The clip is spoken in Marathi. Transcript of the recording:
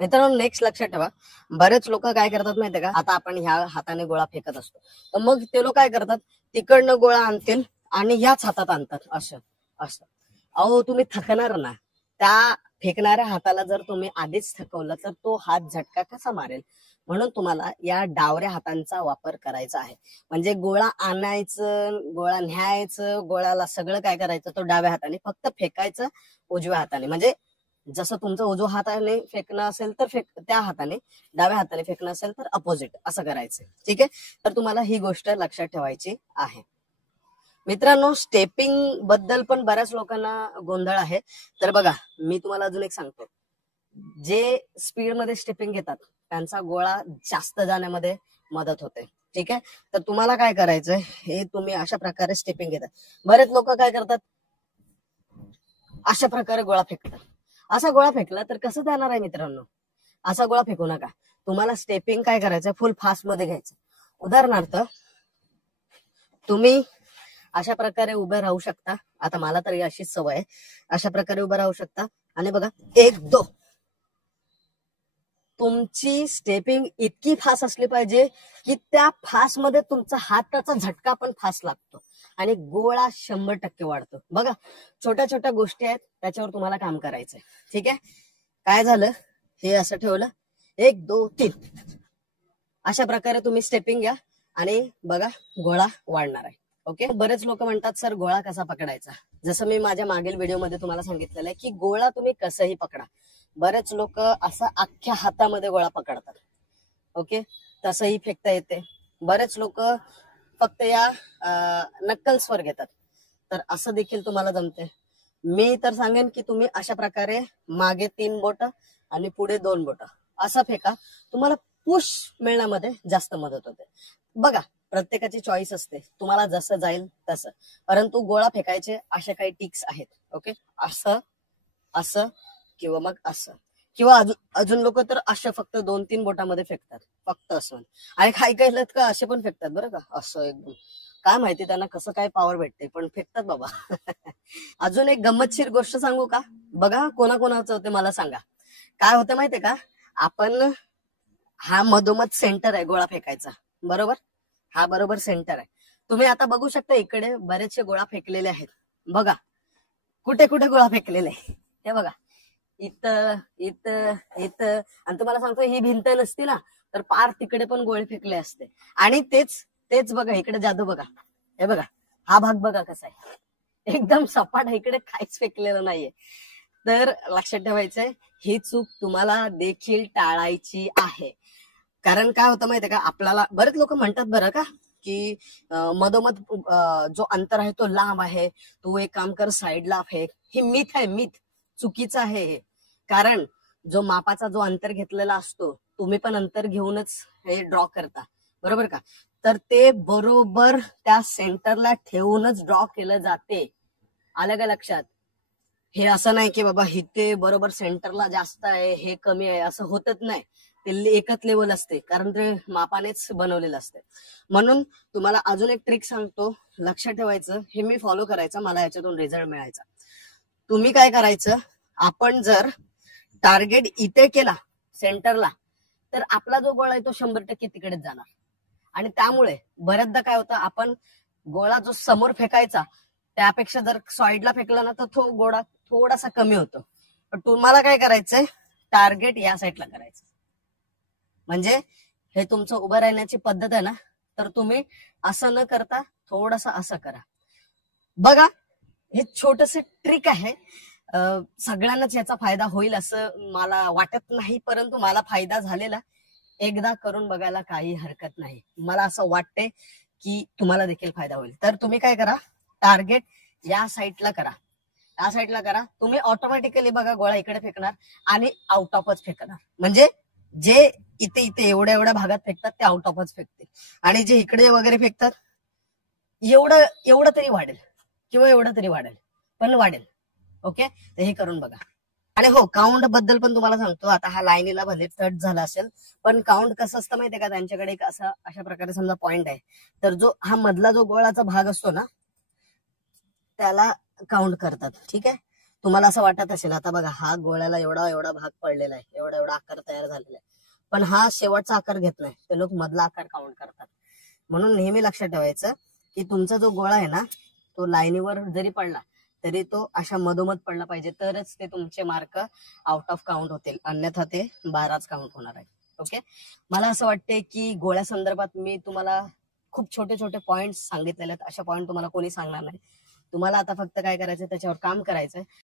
मित्रांनो नेक्स्ट लक्षात ठेवा, बरेच लोक काय करतात माहितीये का, आता आपण ह्या हाताने गोळा फेकत असतो, तर मग ते लोक काय करतात, तिकडनं गोळा आणतील आणि ह्याच हातात आणतात असं असं. अहो तुम्ही थकणार ना, त्या फेकणाऱ्या हाताला जर तुम्ही आधीच थकवलं तर तो हात झटका कसा मारेल. म्हणून तुम्हाला या डावऱ्या हातांचा वापर करायचा आहे. म्हणजे गोळा आणायचं, गोळा न्यायचं, गोळ्याला सगळं काय करायचं, तो डाव्या हाताने, फक्त फेकायचं उजव्या हाताने. म्हणजे जसं तुमचं उजव्या हाताने फेकणं असेल तर त्या हाताने, डाव्या हाताने फेकणं असेल तर अपोजिट असं करायचं. ठीक आहे, तर तुम्हाला ही गोष्ट लक्षात ठेवायची आहे. मित्रांनो स्टेपिंग बद्दल पण बऱ्याच लोकांना गोंधळ आहे. तर बघा मी तुम्हाला अजून एक सांगतो, जे स्पीड मध्ये स्टेपिंग घेतात त्यांचा गोळा जास्त जाण्यामध्ये मदत होते. ठीक आहे, तर तुम्हाला काय करायचंय, हे तुम्ही अशा प्रकारे स्टेपिंग घेतात. बरेच लोक काय करतात, अशा प्रकारे गोळा फेकतात. असा गोळा फेकला तर कसं जाणार आहे मित्रांनो, असा गोळा फेकू नका. तुम्हाला स्टेपिंग काय करायचं, फुल फास्ट मध्ये घ्यायचं. उदाहरणार्थ तुम्ही अशा प्रकारे उभे राहू शकता. आता मला तरी अशीच सवय आहे, अशा प्रकारे उभे राहू शकता आणि बघा 1 2. तुमची स्टेपिंग इतकी फास्ट असली पाहिजे की त्या फास्ट मध्ये तुमचा हाताचा झटका पण फास्ट लागतो आणि गोळा 100% वाढतो. बघा छोट्या छोट्या गोष्टी आहेत, त्याच्यावर तुम्हाला काम करायचंय. ठीक आहे, काय झालं, हे असं ठेवलं, 1 2 3 अशा प्रकारे तुम्ही स्टेपिंग घ्या आणि बघा गोळा वाढणार आहे. ओके, बरेच लोक म्हणतात सर गोळा कसा पकडायचा. जसं मी माझ्या मागील व्हिडिओमध्ये तुम्हाला सांगितलेलं आहे की गोळा तुम्ही कसंही पकडा. बरेच लोक असं अख्ख्या हातामध्ये गोळा पकडतात. ओके, तसंही फेकता येते. बरेच लोक फक्त या नक्कल्सवर घेतात, तर असं देखील तुम्हाला जमते. मी तर सांगेन की तुम्ही अशा प्रकारे मागे 3 बोट आणि पुढे 2 बोट असं फेका, तुम्हाला पुश मिळण्यामध्ये जास्त मदत होते. बघा प्रत्येकाची चॉईस असते, तुम्हाला जसं जाईल तसं, परंतु गोळा फेकायचे अशा काही टिक्स आहेत. ओके, असं असं किंवा मग असं, किंवा अजून लोक तर अशा फक्त 2-3 बोटामध्ये फेकतात, फक्त असं. आणि काही काही लोक असे पण फेकतात बरं का, असं एकदम, काय माहिती त्यांना कसं काय पॉवर भेटते, पण फेकतात बाबा. अजून एक गंमतशीर गोष्ट सांगू का, बघा कोणाकोणाचं होते मला सांगा. काय होतं माहितीये का, आपण हा मधोमध सेंटर आहे गोळा फेकायचा, बरोबर, हा बरोबर सेंटर आहे. तुम्ही आता बघू शकता इकडे बरेचसे गोळा फेकलेले आहेत. बघा कुठे कुठे गोळा फेकलेले आहे, हे बघा, इथं इथं इथं. आणि तुम्हाला सांगतो ही भिंत नसती ना तर पार तिकडे पण गोळे फेकले असते. आणि तेच तेच बघा इकडे जादू बघा, हे बघा, हा भाग बघा कसा आहे, एकदम सपाट आहे, इकडे काहीच फेकलेलं नाहीये. तर लक्षात ठेवायचंय, ही चूक तुम्हाला देखील टाळायची आहे. कारण काय होतं माहितीये का, आपल्याला बरेच लोक म्हणतात बरं का की मधोमध जो अंतर आहे तो लांब आहे, तू एक काम कर साईडला फेक. हे मिथ आहे, मिथ, चुकीचं आहे हे. कारण जो मापाचा जो अंतर घेतलेला असतो, तुम्ही पण अंतर घेऊनच हे ड्रॉ करता, बरोबर का, तर ते बरोबर त्या सेंटरला ठेवूनच ड्रॉ केलं जाते. आलं का लक्षात. हे असं नाही की बाबा इथे बरोबर सेंटरला जास्त आहे हे कमी आहे, असं होतच नाही. ते एकच लेवल असते, कारण ते मापानेच बनवलेलं असते. म्हणून तुम्हाला अजून एक ट्रिक सांगतो, लक्षात ठेवायचं, हे मी फॉलो करायचं, मला याच्यातून रिझल्ट मिळायचा. तुम्ही काय करायचं, आपण जर टार्गेट इथे केला सेंटरला, तर आपला जो गोळा आहे तो 100% तिकडेच जाणार. आणि त्यामुळे बऱ्याचदा काय होतं, आपण गोळा जो समोर फेकायचा त्यापेक्षा जर साईडला फेकला ना तर तो गोळा थोडासा कमी होतो. पण तुम्हाला काय करायचंय, टार्गेट या साईडला करायचं. म्हणजे हे तुमचं उभं राहण्याची पद्धत आहे ना, तर तुम्ही असं न करता थोडस असं करा. बघा हे छोटस ट्रिक आहे, सगळ्यांनाच याचा फायदा होईल असं मला वाटत नाही, परंतु मला फायदा झालेला, एकदा करून बघायला काही हरकत नाही. मला असं वाटते की तुम्हाला देखील फायदा होईल. तर तुम्ही काय करा, टार्गेट या साईडला करा, या साईडला करा. तुम्ही ऑटोमॅटिकली बघा गोळा इकडे फेकणार आणि आउट ऑफच फेकणार. म्हणजे जे इथे इथे एवढ्या एवढ्या भागात फेकतात ते आउट ऑफच फेकतील, आणि जे इकडे वगैरे फेकतात एवढं एवढं तरी वाढेल किंवा एवढं तरी वाढेल, पण वाढेल. ओके, तर हे करून बघा. आणि हो, काउंट बद्दल पण तुम्हाला सांगतो. आता हा लाईनीला भले टच झाला असेल, पण काउंट कसं असतं माहितीये का, त्यांच्याकडे एक अशा प्रकारे समजा पॉइंट आहे, तर जो हा मधला जो गोळाचा भाग असतो ना त्याला काउंट करतात. ठीक आहे, तुम्हाला असं वाटत असेल आता बघा हा गोळ्याला एवढा एवढा भाग पडलेला आहे, एवढा एवढा आकार तयार झालेला आहे, पण हा शेवटचा आकार घेत नाही, ते लोक मधला आकार काउंट करतात. म्हणून नेहमी लक्षात ठेवायचं की तुमचा जो गोळा आहे ना तो लाईनीवर जरी पडला तरी तो अशा मधोमध पडला पाहिजे, तरच ते तुमचे मार्क आउट ऑफ काउंट होतील, अन्यथा ते 12च काउंट होणार आहे. ओके, मला असं वाटते की गोळ्या संदर्भात मी तुम्हाला खूप छोटे छोटे पॉइंट सांगितलेले आहेत, अशा पॉइंट तुम्हाला कोणी सांगणार नाही. तुम्हाला आता फक्त काय करायचं, त्याच्यावर काम करायचं.